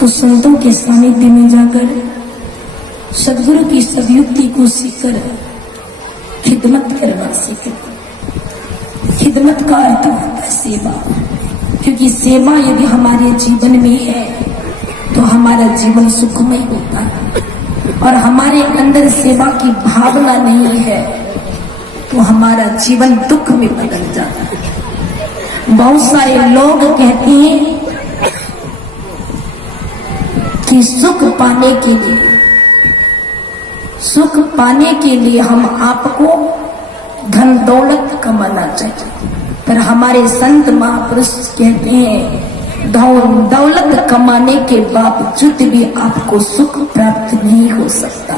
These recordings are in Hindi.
तो संतों के सानिध्य में जाकर सदगुरु की सदयुक्ति को सीखकर खिदमत करना सीखे। खिदमत का अर्थ होता है सेवा, क्योंकि सेवा यदि हमारे जीवन में है तो हमारा जीवन सुखमय होता है, और हमारे अंदर सेवा की भावना नहीं है तो हमारा जीवन दुख में बदल जाता है। बहुत सारे लोग कहते हैं कि सुख पाने के लिए हम आपको धन दौलत कमाना चाहिए, पर हमारे संत महापुरुष कहते हैं धन दौलत कमाने के बावजूद भी आपको सुख प्राप्त नहीं हो सकता।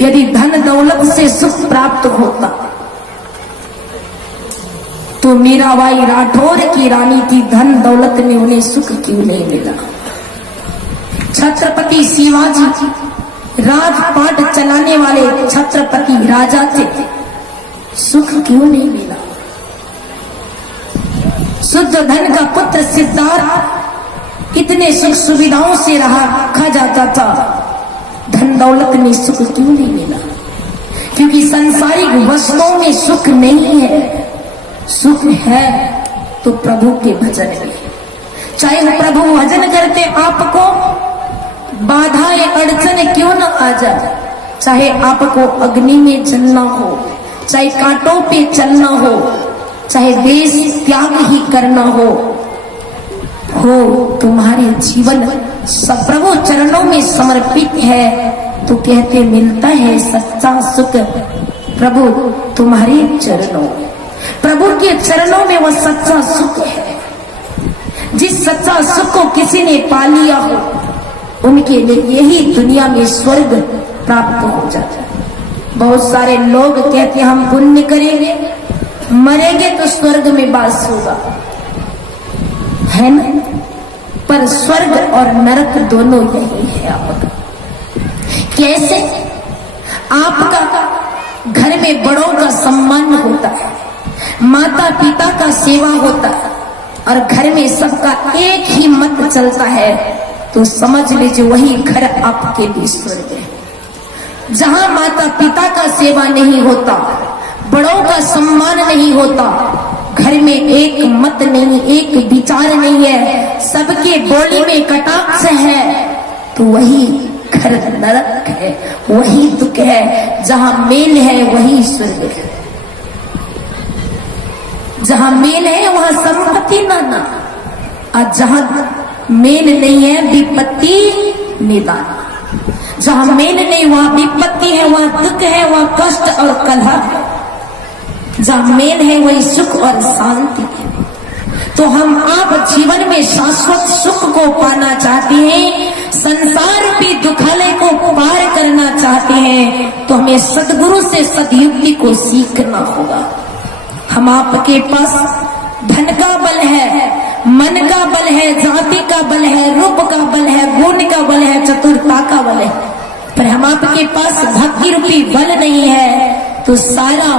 यदि धन दौलत से सुख प्राप्त होता तो मीराबाई राठौर की रानी थी, धन दौलत में उन्हें सुख क्यों नहीं मिला? छत्रपति शिवाजी राजपाट चलाने वाले छत्रपति राजा थे, सुख क्यों नहीं मिला? शुद्धोधन का पुत्र सिद्धार्थ इतने सुख सुविधाओं से रखा जाता था, धन दौलत में सुख क्यों नहीं मिला? क्योंकि संसारिक वस्तुओं में सुख नहीं है, सुख है तो प्रभु के भजन में। चाहे प्रभु भजन करते आपको बाधाएं अड़चन क्यों न आ जाए, चाहे आपको अग्नि में जलना हो, चाहे कांटों पे चलना हो, चाहे देश त्याग ही करना हो तुम्हारे जीवन सब प्रभु चरणों में समर्पित है तो कहते मिलता है सच्चा सुख प्रभु तुम्हारे चरणों। प्रभु के चरणों में वह सच्चा सुख है। जिस सच्चा सुख को किसी ने पा लिया हो उनके लिए यही दुनिया में स्वर्ग प्राप्त हो जाता है। बहुत सारे लोग कहते हैं हम पुण्य करेंगे, मरेंगे तो स्वर्ग में वास होगा, है ना? पर स्वर्ग और नरक दोनों यही है आपका। कैसे? आपका घर में बड़ों का सम्मान होता है, माता पिता का सेवा होता है, और घर में सबका एक ही मत चलता है, तो समझ लीजिए वही घर आपके लिए स्वर्ग है। जहां माता पिता का सेवा नहीं होता, बड़ों का सम्मान नहीं होता, घर में एक मत नहीं, एक विचार नहीं है, सबके बोली में कटाक्ष है, तो वही घर नरक है, वही दुख है। जहां मेल है वही स्वर्ग है। जहां मेल है वहां संपत्ति नाना, और जहां मेल नहीं है विपत्ति निदान। जहां मेल नहीं वहां विपत्ति है, वहां दुख है, वहां कष्ट और कलह है। जहां मेल है वही सुख और शांति है। तो हम आप जीवन में शाश्वत सुख को पाना चाहते हैं, संसार रूपी दुखालय को पार करना चाहते हैं, तो हमें सदगुरु से सदयुक्ति को सीखना होगा। हम आपके पास धन का बल है, मन का बल है, जाति का बल है, रूप का बल है, गुण का बल है, चतुरता का बल है, पर हम आपके पास भक्ति रूपी बल नहीं है, तो सारा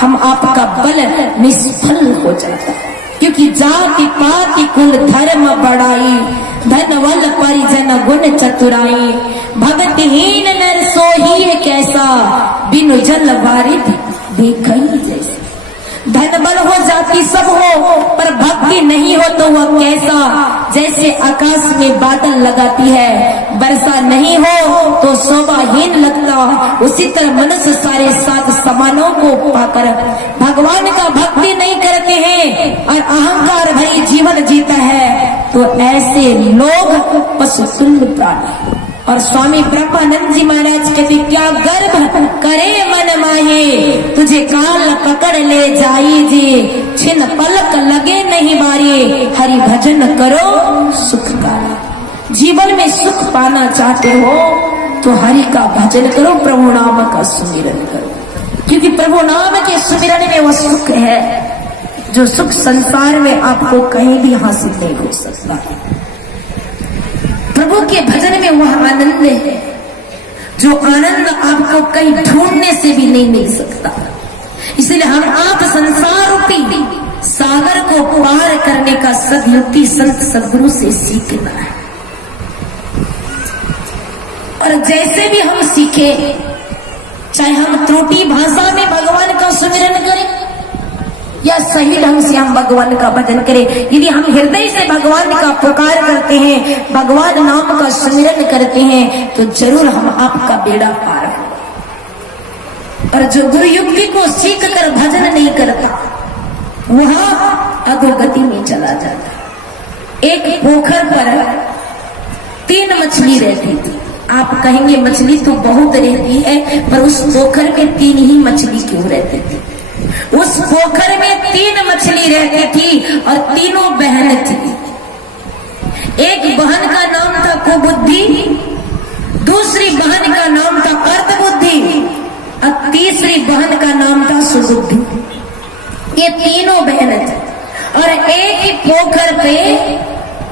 हम आपका बल निष्फल हो जाता है। क्योंकि जाति पाति कुल धर्म बढ़ाई, धन बल परिजन गुण चतुराई, भक्तिहीन नर सोही कैसा, बिनु जल वारिध देखई जैसा। धन बल हो जाति सब हो पर भक्ति नहीं हो तो वह कैसा, जैसे आकाश में बादल लगाती है, वर्षा नहीं हो तो शोभाहीन लगता, उसी तरह मनुष्य सारे सात समानों को पाकर भगवान का भक्ति नहीं करते हैं और अहंकार भरी जीवन जीता है, तो ऐसे लोग पशुतुल्य प्राणी। और स्वामी ब्रह्मानंद जी महाराज कहते क्या गर्भ करे मन माहे, तुझे काल पकड़ ले जाई जी, छिन पलक लगे नहीं बारी, हरि भजन करो सुखकारी। जीवन में सुख पाना चाहते हो तो हरि का भजन करो, प्रभु नाम का सुमिरन करो, क्योंकि प्रभु नाम के सुमिरन में वह सुख है जो सुख संसार में आपको कहीं भी हासिल नहीं हो सकता। प्रभु के भजन में वह आनंद है जो आनंद आपको कहीं ढूंढने से भी नहीं मिल सकता। इसलिए हम आप संसार रूपी सागर को पार करने का सदयुक्ति संत सदगुरु से सीखना है। और जैसे भी हम सीखे, चाहे हम त्रुटि भाषा में भगवान का सुमिरन करें या सही ढंग से हम भगवान का भजन करें, यदि हम हृदय से भगवान का पुकार करते हैं, भगवान नाम का सुमिरन करते हैं, तो जरूर हम आपका बेड़ा पार है। और जो गुरु युक्ति को सीख कर भजन नहीं करता, वह अधोगति में चला जाता। एक पोखर पर 3 मछली रहती थी। आप कहेंगे मछली तो बहुत रहती है, पर उस पोखर में 3 ही मछली क्यों रहती थी? उस पोखर में 3 मछली रहती थी और तीनों बहन थी। एक बहन का नाम था कुबुद्धि, दूसरी बहन का नाम था अर्धबुद्धि और तीसरी बहन का नाम था सुबुद्धि। ये तीनों बहन थी और एक ही पोखर पे